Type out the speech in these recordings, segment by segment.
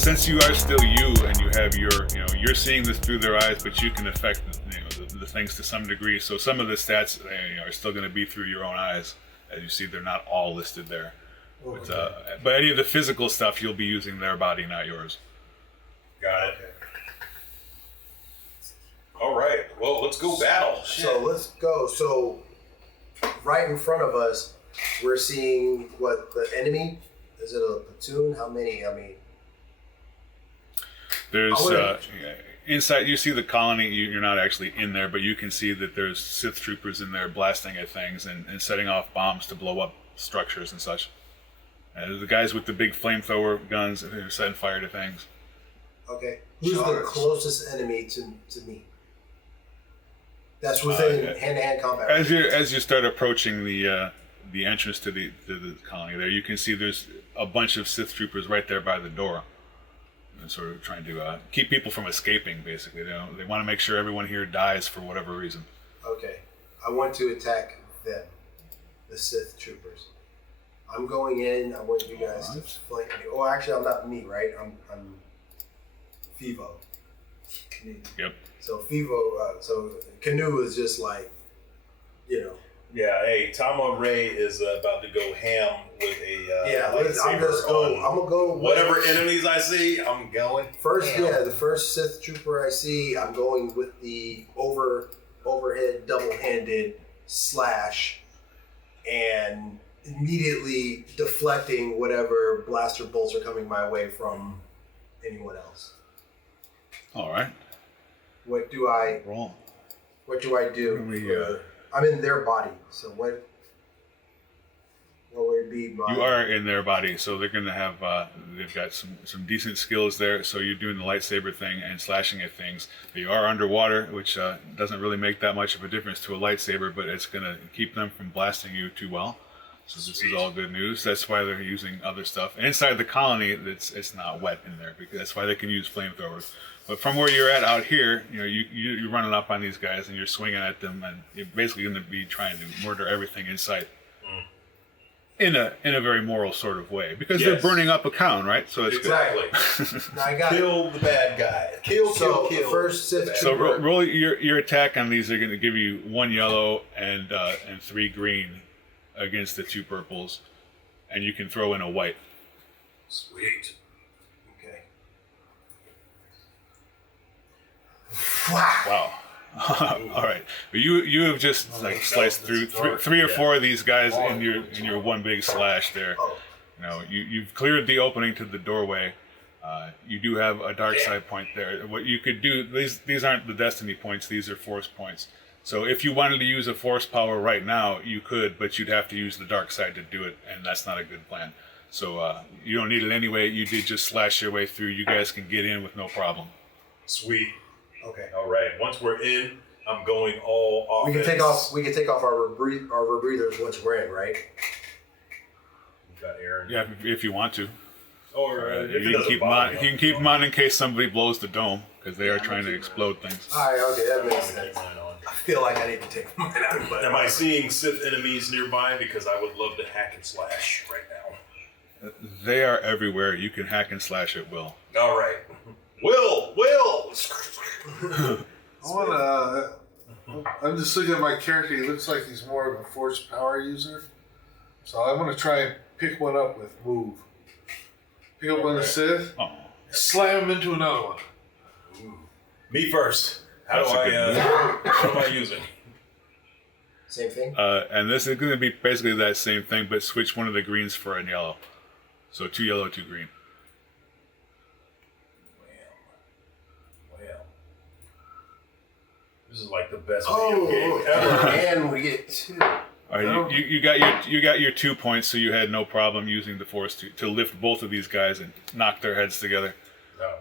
since you are still you and you have your, you're seeing this through their eyes, but you can affect, the things to some degree. So some of the stats are still going to be through your own eyes. As you see, they're not all listed there. But any of the physical stuff, you'll be using their body, not yours. Got it. All right. Well, let's go battle. So let's go. So right in front of us, we're seeing what the enemy. Is it a platoon? How many? I mean, there's inside. You see the colony. You're not actually in there, but you can see that there's Sith troopers in there blasting at things and setting off bombs to blow up structures and such. The guys with the big flamethrower guns are setting fire to things. Okay. Who's the closest enemy to me? That's within hand-to-hand combat. As you start approaching the entrance to the colony there, you can see there's a bunch of Sith troopers right there by the door. And sort of trying to keep people from escaping, basically. They want to make sure everyone here dies for whatever reason. Okay. I want to attack them, the Sith troopers. I'm going in. I want you guys to flank me. Oh, actually, I'm not me, right? I'm Fivo. Yep. So Fivo, so Canoe is just like, Yeah, hey, Tama Ray is about to go ham with a I'm gonna go whatever enemies I see. I'm going first. ham. Yeah, the first Sith trooper I see, I'm going with the overhead double-handed slash, and immediately deflecting whatever blaster bolts are coming my way from anyone else. All right. What do I roll? What do I do? I'm in their body, so what would be my... You are in their body, so they're going to have, they've got some decent skills there, so you're doing the lightsaber thing and slashing at things. They are underwater, which doesn't really make that much of a difference to a lightsaber, but it's going to keep them from blasting you too well. So this is all good news. That's why they're using other stuff. And inside the colony, it's not wet in there, because that's why they can use flamethrowers. But from where you're at out here, you're running up on these guys and you're swinging at them, and you're basically going to be trying to murder everything in sight. In a very moral sort of way, because they're burning up a town, right? So it's exactly. I got kill the bad guy. Kill. First Sith so roll your attack on these are going to give you 1 yellow and 3 green against the 2 purples, and you can throw in a white. Sweet. Okay. Wow. All right. You have just sliced through 3 or 4 of these guys in your one big slash there. You've cleared the opening to the doorway. You do have a dark side point there. What you could do, these aren't the destiny points, these are force points. So if you wanted to use a force power right now, you could, but you'd have to use the dark side to do it, and that's not a good plan. So you don't need it anyway. You did just slash your way through. You guys can get in with no problem. Sweet. Okay. All right. Once we're in, I'm going all offense. We can take off our rebreathers once we're in, right? We got Aaron. Yeah, if you want to. Or you can keep them on in case somebody blows the dome, because they are trying to explode things. All right. Okay, that makes sense. I feel like I need to take mine out. But am I seeing Sith enemies nearby? Because I would love to hack and slash right now. They are everywhere. You can hack and slash at will. All right. Will. I'm just looking at my character. He looks like he's more of a force power user. So I want to try and pick one up with move. Pick up one of the Sith, slam him into another one. Ooh. Me first. How do I use it? Same thing? And this is going to be basically that same thing, but switch one of the greens for a yellow. So 2 yellow, 2 green. Well. This is like the best video game ever. And we get 2. All right, you got your 2 points, so you had no problem using the force to lift both of these guys and knock their heads together. No.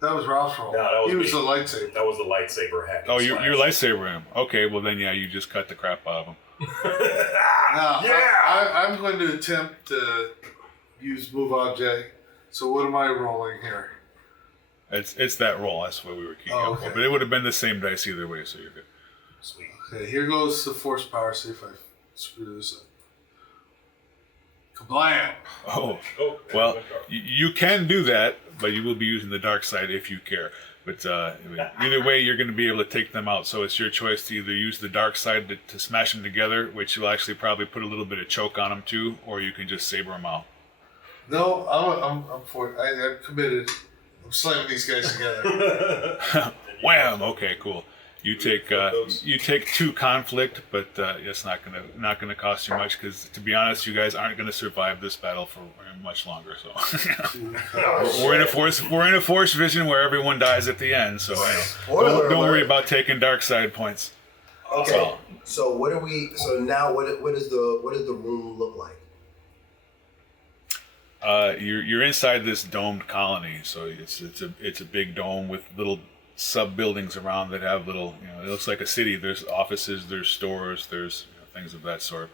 That was Ralph's roll. No, that was he was the lightsaber. That was the lightsaber hack. Oh, your lightsaber him. Okay, well then, you just cut the crap out of him. I'm going to attempt to use move object. So what am I rolling here? It's that roll. That's what we were keying up for. But it would have been the same dice either way, so you're good. Sweet. Okay, here goes the force power. See if I screw this up. Kablam! Oh, Oh, well, you can do that, but you will be using the dark side if you care. But either way, you're going to be able to take them out. So it's your choice to either use the dark side to smash them together, which will actually probably put a little bit of choke on them too, or you can just saber them out. No, I'm for it. I'm committed. I'm slamming these guys together. Wham! Okay, cool. You take 2 conflict, but it's not gonna cost you much because, to be honest, you guys aren't gonna survive this battle for very much longer. So we're in a force vision where everyone dies at the end. So don't worry about taking dark side points. Okay. So what do we? So now what does the room look like? You're inside this domed colony, so it's a big dome with little sub buildings around that have little, it looks like a city. There's offices, there's stores, there's things of that sort.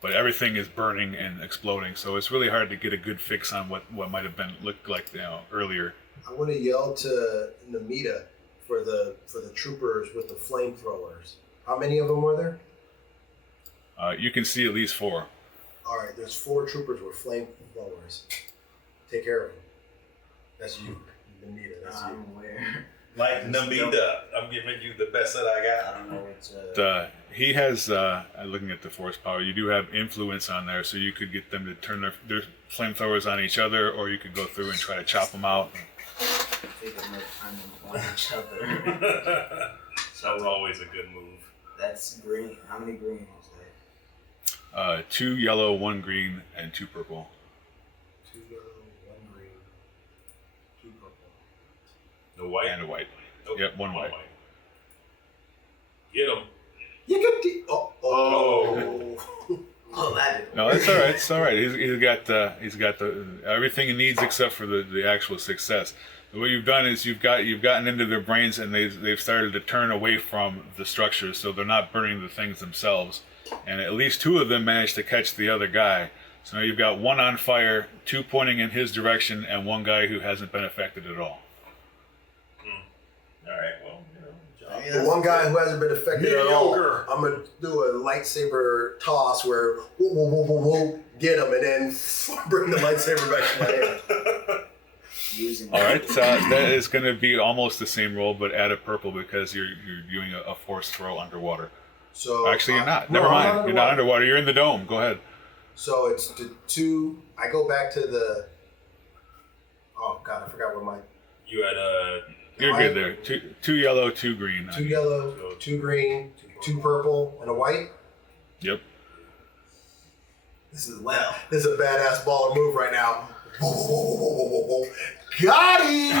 But everything is burning and exploding, so it's really hard to get a good fix on what might have been looked like earlier. I want to yell to Namita for the troopers with the flamethrowers. How many of them were there? You can see at least 4. All right, there's 4 troopers with flamethrowers. Take care of them. That's you, Namita. That's you. I'm aware. Like Namita, I'm giving you the best that I got. I don't know what He has, looking at the force power, you do have influence on there, so you could get them to turn their flamethrowers on each other, or you could go through and try to chop them out. take as much time on each other. That's always a good move. That's green. How many green is that? 2 yellow, 1 green, and 2 purple. 2 yellow, 1 green, 2 purple. The white? And a white. Nope. Yep, one white. Get him. You get the Oh, that did. No, that's all right. It's all right. He's got the everything he needs except for the actual success. What you've done is you've gotten into their brains, and they've started to turn away from the structure, so they're not burning the things themselves. And at least 2 of them managed to catch the other guy. So now you've got 1 on fire, 2 pointing in his direction, and 1 guy who hasn't been affected at all. All right, well, The one guy who hasn't been affected at all, Mediocre. I'm gonna do a lightsaber toss where whoa, whoa, whoa, whoa, whoa, get him, and then bring the lightsaber back to my hand. Using All right, that is going to be almost the same roll, but add a purple because you're doing a force throw underwater. So Actually, you're not. no, Never I'm mind. You're not underwater. You're in the dome. Go ahead. So it's the 2. I go back to the. Oh God, I forgot what my. you had You're good there. 2 yellow, 2 green. 2 yellow, 2 green, 2 purple, and a white. Yep. This is a badass baller move right now. Whoa, whoa, whoa, whoa, whoa, whoa, whoa. Got him!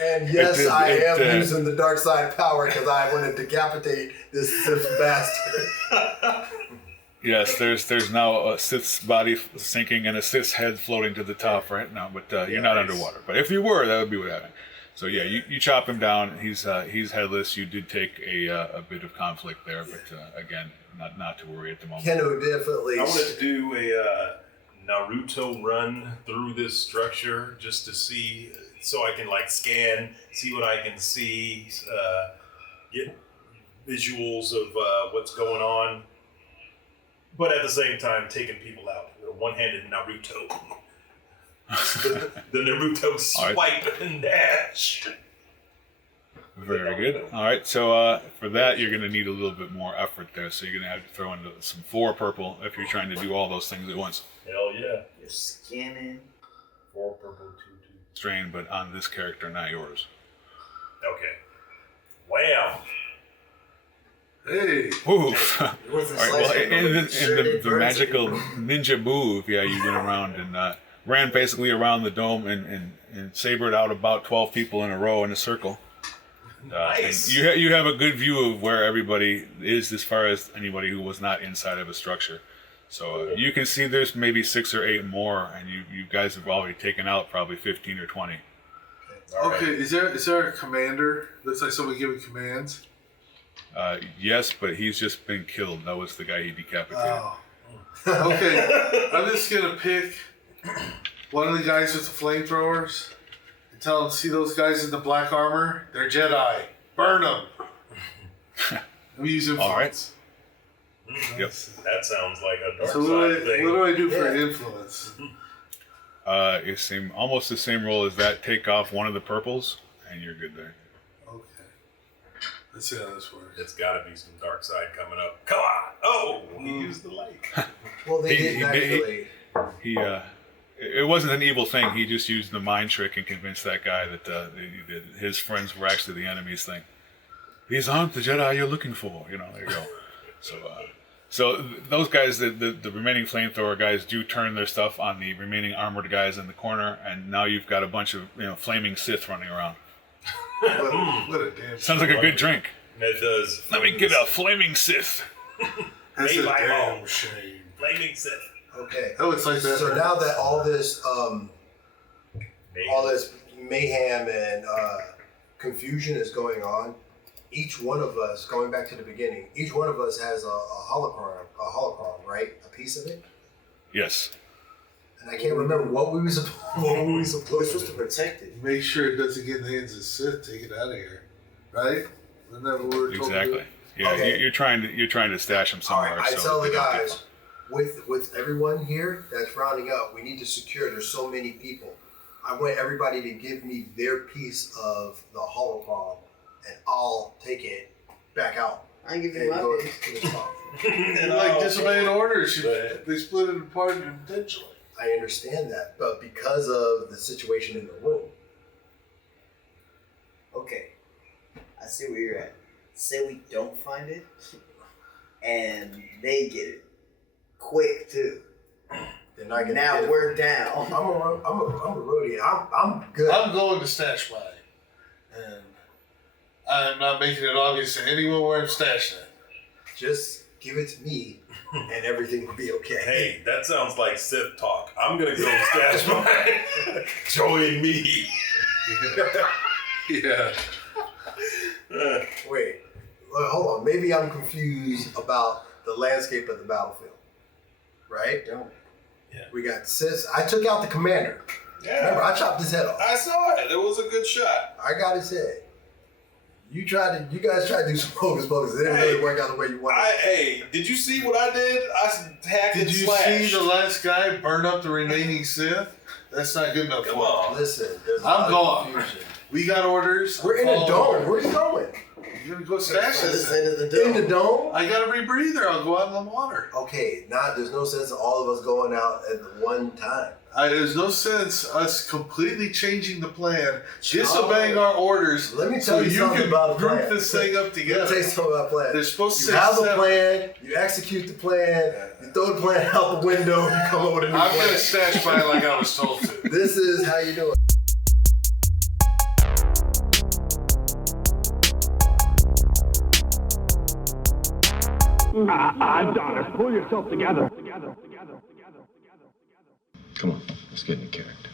And yes, I am using the dark side power because I want to decapitate this Sith bastard. Yes, there's now a Sith's body sinking and a Sith's head floating to the top right now, but you're not underwater. But if you were, that would be what happened. So yeah, you chop him down. He's headless. You did take a bit of conflict there, but again, not to worry at the moment. Keno definitely. I wanted to do a Naruto run through this structure just to see, so I can like scan, see what I can see, get visuals of what's going on, but at the same time taking people out. One-handed Naruto. the Naruto swipe and dash. Very good. All right, so for that, you're going to need a little bit more effort there. So you're going to have to throw in some 4 purple if you're trying to do all those things at once. Hell yeah. You're scanning. 4 purple, 2. Strain, but on this character, not yours. Okay. Wham. Hey. Oof. All It wasn't right, well, slicing. in Sure the did burn magical some. ninja move, yeah, you went around and ran basically around the dome and sabered out about 12 people in a row in a circle. Nice. And you have a good view of where everybody is as far as anybody who was not inside of a structure. So you can see there's maybe 6 or 8 more, and you guys have already taken out probably 15 or 20. All right. Okay, is there a commander? Looks like somebody giving commands. Yes, but he's just been killed. That was the guy he decapitated. Oh. Okay, I'm just gonna pick one of the guys with the flamethrowers and tell him, see those guys in the black armor? They're Jedi. Burn them. I'm using All right. fonts. Yep. That sounds like a dark So side thing. what do I do for influence? It's almost the same role as that. Take off one of the purples, and you're good there. Okay. Let's see how this works. It's got to be some dark side coming up. Come on! Oh, he used the light. Well, they He- didn't he- actually. It wasn't an evil thing. He just used the mind trick and convinced that guy that his friends were actually the enemy's thing. These aren't the Jedi you're looking for. There you go. So those guys, the remaining flamethrower guys, do turn their stuff on the remaining armored guys in the corner, and now you've got a bunch of flaming Sith running around. What a damn Sounds like a good drink. It does. Let me get a flaming Sith. That's a Made by damn Maul. shame. Flaming Sith. Okay. That looks like that. So now that all this mayhem and confusion is going on, each one of us, going back to the beginning, each one of us has a holocron, right? A piece of it. Yes. And I can't remember what we were supposed to protect it. Make sure it doesn't get in the hands of Sith. Take it out of here, right? Isn't that what we're told to Exactly. do? Yeah. Okay. You're trying to stash them All somewhere. right, I so tell the they don't get guys, with everyone here that's rounding up, we need to secure. There's so many people. I want everybody to give me their piece of the holocron, and I'll take it back out I give and you my go piece. to the top. And like disobeying orders, they split it apart intentionally. I understand that, but because of the situation in the room, Okay, I see where you're at. Say we don't find it, and they get it quick too. they're not gonna Now get it. we're down. I'm a roadie. I'm good. I'm going to stash mine, and I'm not making it obvious to anyone where I'm stashing it. Just give it to me, and everything will be okay. Hey, that sounds like Sith talk. I'm gonna go stash mine. Join me. Yeah. Wait, hold on. Maybe I'm confused about the landscape of the battlefield. Right? Don't. We got Sis. I took out the commander. Remember, I chopped his head off. I saw it. It was a good shot. I got his head. You guys tried to do some hocus pocus. It didn't really work out the way you wanted. Hey, did you see what I did? I hacked Did and you slashed. see the last guy burn up the remaining Sith? That's not good enough. Come for me. on. Listen, there's a I'm lot of gone. confusion. We got orders. We're in a Follow dome. orders. Where are you going? You're gonna go stash To the it. side of the In dome. the dome? I got a rebreather. I'll go out in the water. Okay, there's no sense of all of us going out at the one time. There's no sense us completely changing the plan, disobeying our orders. Let me so tell you something can about a group plan. this thing up Let me together. tell you something about plan. They're supposed to You have a seven- plan, you execute the plan, you throw the plan out the window, you come up with a new I'm plan. gonna stash mine like I was told to. This is how you do it. Adonis, pull yourself together. Come on, let's get into character.